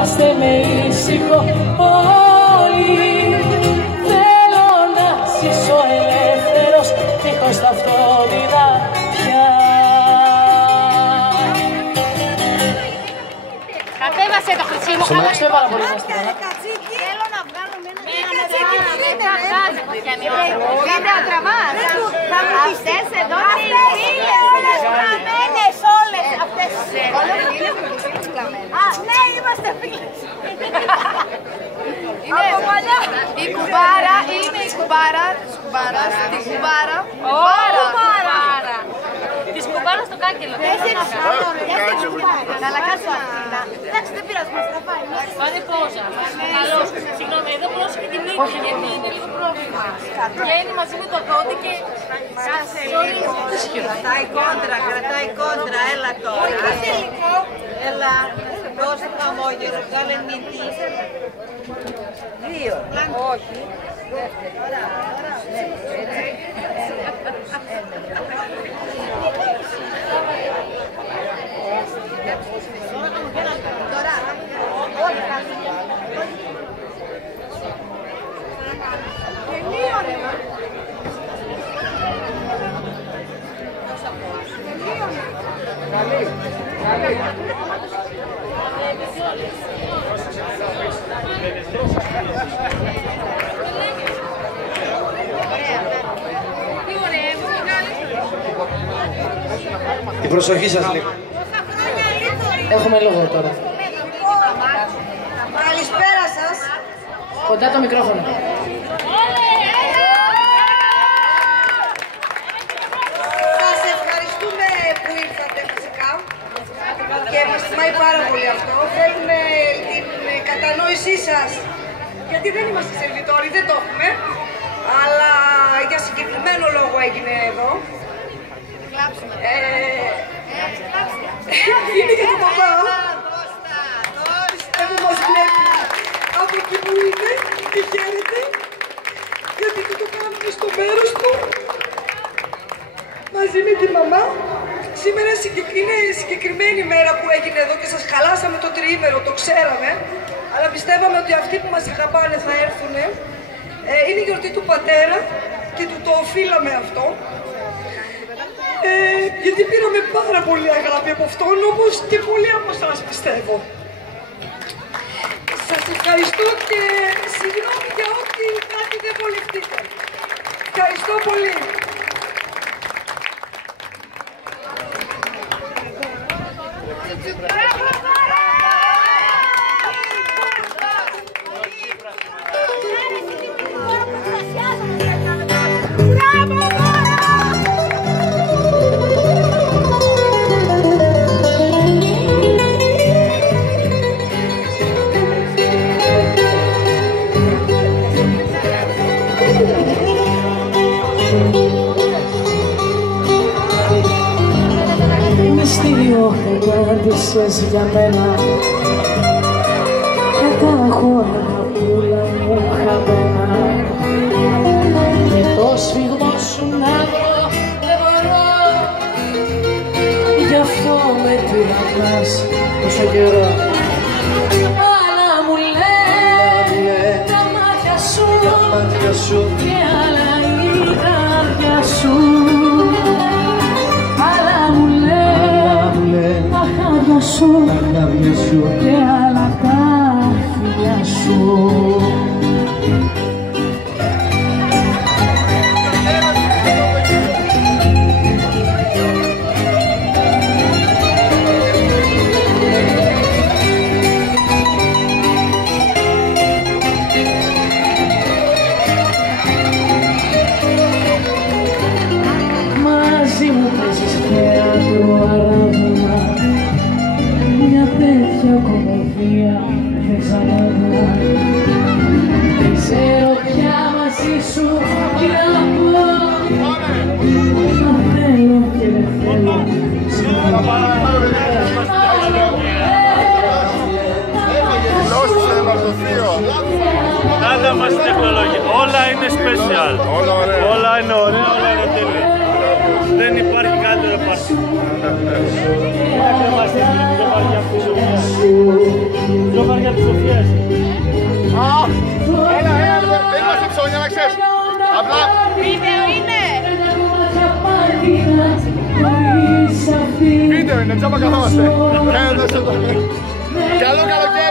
Άστε με ήσυχο όλοι. Θέλω να ζήσω ελεύθερος, δίχως ταυτότητα πια. Κατέβασε το χρυσί μου. Ευχαριστώ πάρα πολύ. Θέλω να βγάλω με ένα τραβάς. Αυτές εδώ είναι όλες κλαμμένες, όλες αυτές. Ναι, είμαστε φίλες. Από παλιά. Η κουμπάρα είναι η κουμπάρα. Την κουμπάρα. Της κουμπάρας στο κάγκελο. Αλλά κάτσε Αθήνα. Εντάξει, δεν πειράζει, μας τραβάει. Πάνε πόζα. Καλώς. Συγγνώμη, εδώ μπορώ και την νίκη, γιατί είναι λίγο πρόβλημα. Βγαίνει μαζί με το δόντι και... Κρατάει κόντρα, έλα τώρα. Έλα, δώσε χαμόγελο, βγάλε μύτη. 2. Όχι. Την προσοχή σας λίγο. Έχουμε λόγο τώρα. Καλησπέρα σας. Κοντά το μικρόφωνο. Σας ευχαριστούμε που ήρθατε φυσικά και μας τιμάει πάρα πολύ αυτό. Θέλουμε την κατανόησή σας, γιατί δεν είμαστε σερβιτόροι, δεν το έχουμε, αλλά για συγκεκριμένο λόγο έγινε εδώ. Είναι για τον παπά που μας βλέπει από εκεί που είναι και χαίρεται, γιατί το κάνουμε στο μέρος του μαζί με τη μαμά. Σήμερα είναι συγκεκριμένη μέρα που έγινε εδώ και σας χαλάσαμε το τριήμερο, το ξέραμε, αλλά πιστεύαμε ότι αυτοί που μας αγαπάνε θα έρθουν. Είναι η γιορτή του πατέρα και του το οφείλαμε αυτό. Γιατί πήραμε πάρα πολύ αγάπη από αυτόν, όμως και πολλοί από εσάς πιστεύω. Σας ευχαριστώ και συγγνώμη για ό,τι κάτι δεν βολευτείτε. Ευχαριστώ πολύ. Μυστήριο χαιρέτησες για μένα και τα έχω αγαπούλα μου χαμένα και το σφιγμό σου να βρω δεν μπορώ, γι' αυτό με τυραννάς τόσο καιρό. Αλλά μου λέει τα μάτια σου και άλλα η καρδιά σου. Τα χάδια σου και άλλα τα φιλιά σου. Μαζί μου παίζεις θέατρο αράβημα, μια τέτοια κομμωδία δεν ξαναδώ. Δεν ξέρω πια μαζί σου τι να πω, θα θέλω και δεν θέλω. Πάντα μας η τεχνολογία, όλα είναι special, όλα είναι ωραία, όλα είναι τέλεια. Δεν υπάρχει καλύτερο πάρτι. Είμαστε πιο βαριά πίσω. Πιο βαριά για τη Σοφία εσύ. Έλα, δεν είμαστε ψώνια να ξέρεις. Απλά... Βίντεο είναι! Βίντεο είναι, τσάμπα καθόμαστε. Καλό καλοκαίρι.